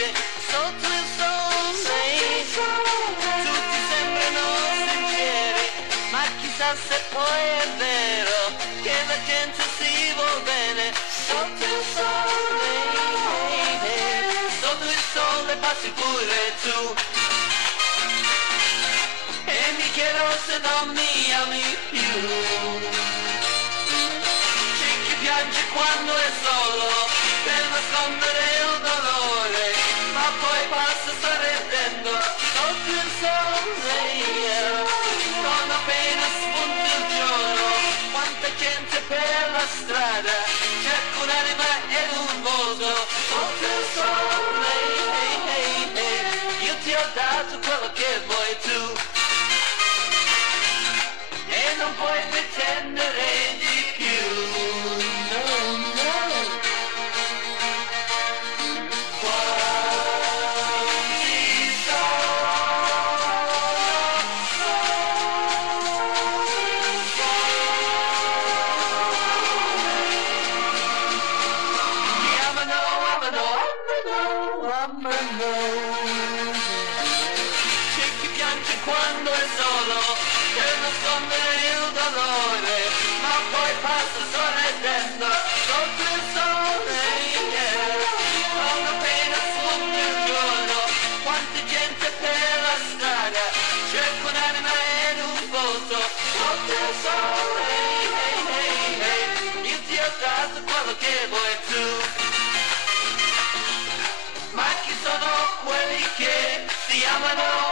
luce sotto il sole. Tutti sembrano sinceri, ma chissà se poi è vero che la gente si vuol bene. Sotto il sole, sotto il sole passi pure tu. E mi chiedo se non mi ami più. C'è chi piange quando è solo per nascondere il dolore, ma poi passa sorridendo sotto il sole. Non appena spunta il giorno, quanta gente per la strada, cerca un'anima ed un volto sotto il sole. Io ti ho dato quello che vuoi tu e non puoi pretendere di più. No, no. Quanti mi amano, amano, amano, amano. C'è chi piange quando è solo per nascondere il dolore, ma poi passa sorridendo sotto il sole. Non appena spunta il giorno, quanta gente per la strada, cerca un'anima ed un volto sotto il sole. Io ti ho dato quello che vuoi tu, ma chi sono quelli che ti amano?